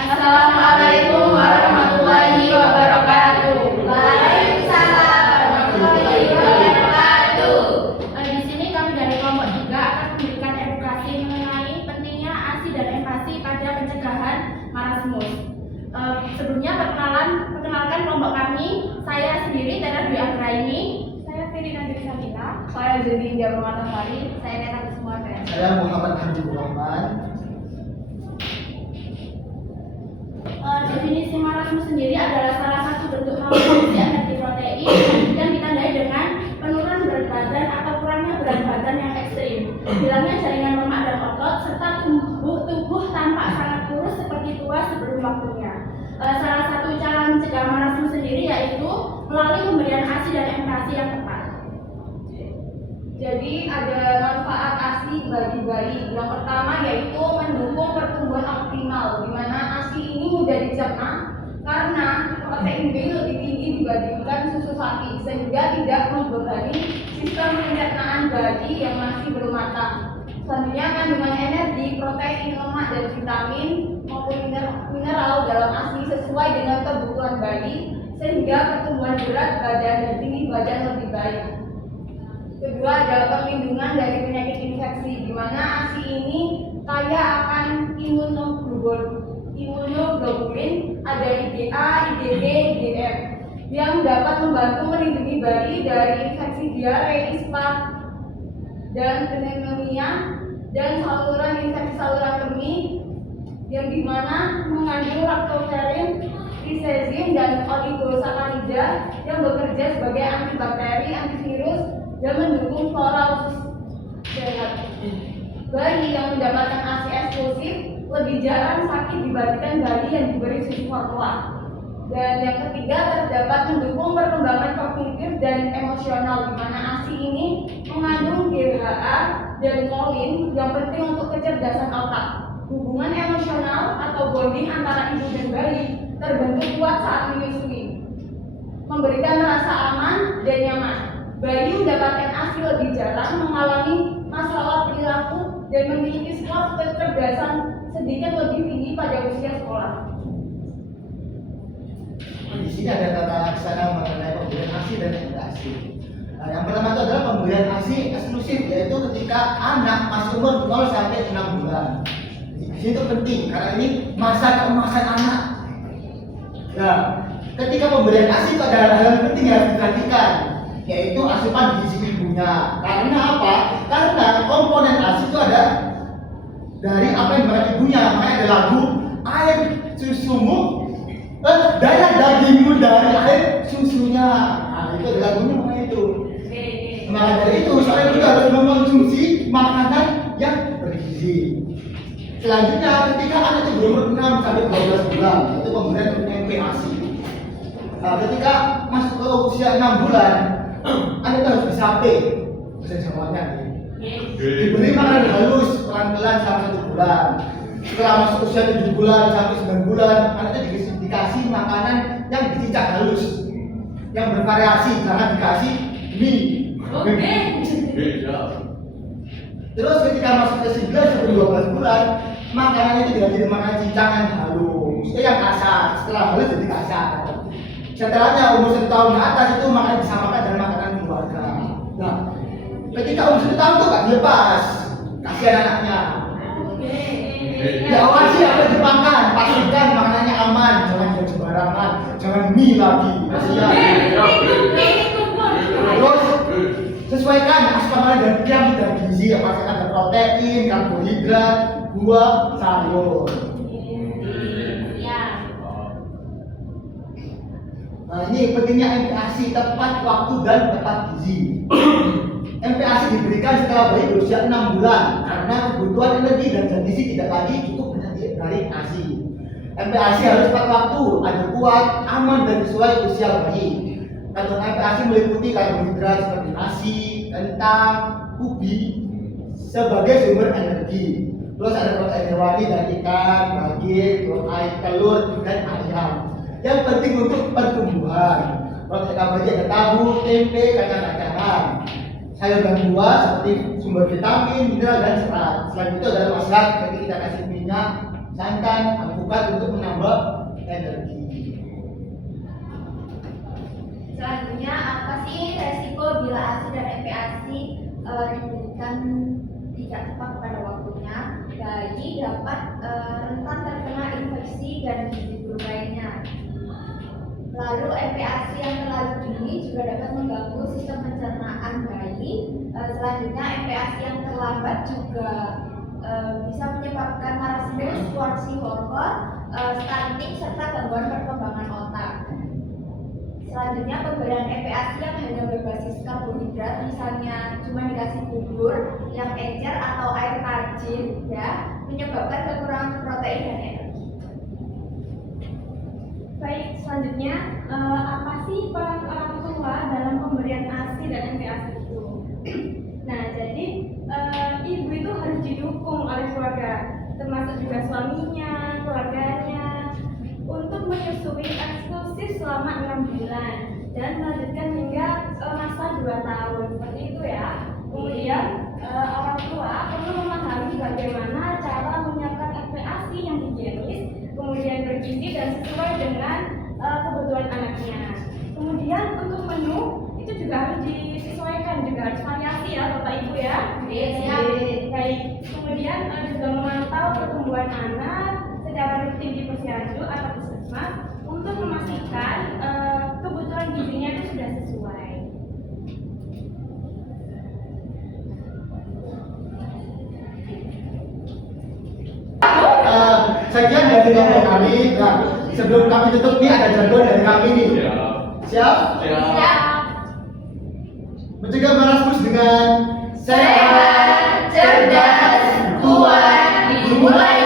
Assalamualaikum warahmatullahi wabarakatuh. Waalaikumsalam warahmatullahi wabarakatuh. Di sini kami dari kelompok 3 akan memberikan edukasi mengenai pentingnya ASI dan empati pada pencegahan marasmus. Sebelumnya perkenalkan kelompok kami. Saya sendiri Tera Dwi Anggraini. Saya Firi Nadir Samina. Saya Jadi India Permatasari. Saya Neta Kusuma. Saya Muhammad Habibur Rahman. Definisi marasmus sendiri adalah salah satu bentuk malnutrisi energi protein yang ditandai dengan penurunan berat badan atau kurangnya berat badan yang ekstrim, hilangnya jaringan lemak dan otot, serta tubuh tampak sangat kurus seperti tua sebelum waktunya. Salah satu cara mencegah marasmus sendiri yaitu melalui pemberian ASI dan empati yang tepat. Jadi ada manfaat ASI bagi bayi. Yang pertama yaitu mendukung pertumbuhan optimal, di mana ASI ini mudah dicerna karena protein B lebih tinggi dibandingkan susu sapi, sehingga tidak membebani sistem pencernaan bayi yang masih belum matang. Selanjutnya kandungan energi, protein, lemak, dan vitamin maupun mineral dalam ASI sesuai dengan kebutuhan bayi, sehingga pertumbuhan berat badan dan tinggi badan lebih baik. Kedua adalah perlindungan dari penyakit infeksi, di mana ASI ini kaya akan imunoglobulin, ada IgA, IgG, IgF, yang dapat membantu melindungi bayi dari infeksi diare, ispa, dan pneumonia, dan infeksi saluran kemih, yang dimana mengandung lactoferrin, lisezin, dan oligosakarida yang bekerja sebagai antibakteri, antivirus, dan mendukung flora usus sehat. Bayi yang mendapatkan ASI eksklusif lebih jarang sakit dibandingkan bayi yang diberi susu formula. Dan yang ketiga terdapat mendukung perkembangan kognitif dan emosional, di mana ASI ini mengandung GHA dan kolin yang penting untuk kecerdasan otak. Hubungan emosional atau bonding antara ibu dan bayi terbentuk kuat saat menyusui, memberikan rasa aman dan nyaman. Bayi mendapatkan ASI lebih jarang mengalami masalah perilaku dan memiliki skor kecerdasan sedikit lebih tinggi pada usia sekolah. Di sini ada tata laksana mengenai pemberian ASI dan empati. Yang pertama itu adalah pemberian ASI eksklusif, yaitu ketika anak masih umur 0 sampai 6 bulan. Di sini itu penting karena ini masa keemasan anak. Nah, ketika pemberian ASI itu ada hal yang penting yang harus diperhatikan, yaitu asupan gizi ibunya. Karena apa? Karena komponen ASI itu ada dari apa yang dimakan ibunya. Makanya ada lagu air susumu, daya dagingmu dari air susunya. Nah, itu ada lagunya makanya itu. Maka dari itu soalnya kita harus mengkonsumsi makanan yang bergizi. Selanjutnya ketika anak itu berumur 6 sampai 12 bulan, itu pemberian MPASI. Nah, ketika masuk ke usia 6 bulan, anak itu harus disape, bisa jawabnya. Diberi makanan halus pelan-pelan selama 1 bulan. Setelah masuk usia 7 bulan sampai 9 bulan, anak itu dikasih makanan yang dicicak halus, yang bervariasi, jangan dikasih mie. Terus ketika masuk ke 11 sampai 12 bulan, makanan itu tidak jadi makanan cincang halus, itu yang kasar. Setelah halus jadi kasar. Setelahnya umur 1 tahun ke atas itu makanan disamakan dengan makanan keluarga. Nah, ketika umur 1 tahun itu gak dilepas, kasihan anaknya. Diawasi apa dimakan, pastikan makanannya aman, jangan sembarangan, jangan mie lagi. Kasihan. Terus sesuaikan asupan dan gizi, apakah ada protein, karbohidrat, buah, sayur. Nah, ini pentingnya MPASI, tepat waktu dan tepat gizi. MPASI diberikan setelah bayi berusia 6 bulan karena kebutuhan energi dan zat gizi tidak lagi cukup dari ASI. MPASI harus tepat waktu, agar kuat, aman dan sesuai usia bayi. Kandungan MPASI meliputi karbohidrat seperti nasi, kentang, ubi sebagai sumber energi. Terus ada protein hewani dari ikan, daging, telur, dan ayam. Yang penting untuk pertumbuhan. Protein abadi ada tahu, tempe, kacang-kacangan. Sayur dan buah seperti sumber vitamin, mineral, dan serat. Selain itu adalah masak, jadi kita kasih minyak, santan, alpukat untuk menambah sumber energi. Selanjutnya, apa sih resiko bila ASI dan MPASI diberikan tidak tepat pada waktunya? Bayi dapat rentan terkena infeksi dan gizi buruk lainnya. Lalu MPASI yang terlalu dini juga dapat mengganggu sistem pencernaan bayi. Selanjutnya MPASI yang terlambat juga bisa menyebabkan marasmus, kwashiorkor, stunting serta gangguan perkembangan otak. Selanjutnya pemberian MPASI yang hanya berbasis karbohidrat, misalnya cuma dikasih bubur yang encer atau air tajin, ya, menyebabkan kekurangan protein dan energi. Baik, selanjutnya apa sih peran orang tua dalam pemberian ASI dan MPASI itu? Nah, jadi ibu itu harus didukung oleh keluarga, termasuk juga suaminya, keluarganya, untuk menyusui eksklusif selama 6 bulan dan melanjutkan hingga masa 2 tahun, seperti itu ya. Kemudian orang tua perlu memahami bagaimana cara menyiapkan MPASI yang higienis, kemudian bergizi dan sesuai dengan kebutuhan anaknya. Kemudian untuk menu itu juga harus disesuaikan, juga harus variasi ya Bapak Ibu ya. Iya. Baik. Kemudian juga memantau pertumbuhan anak secara rutin di posyandu atau puskesmas untuk memastikan kebutuhan gizinya itu sudah sesuai. Sekian dari kelompok kami. Nah, sebelum kami tutup nih ada jargon dari kami nih. Siap? Mencegah marasmus dengan Sehat, cerdas, kuat, dimulai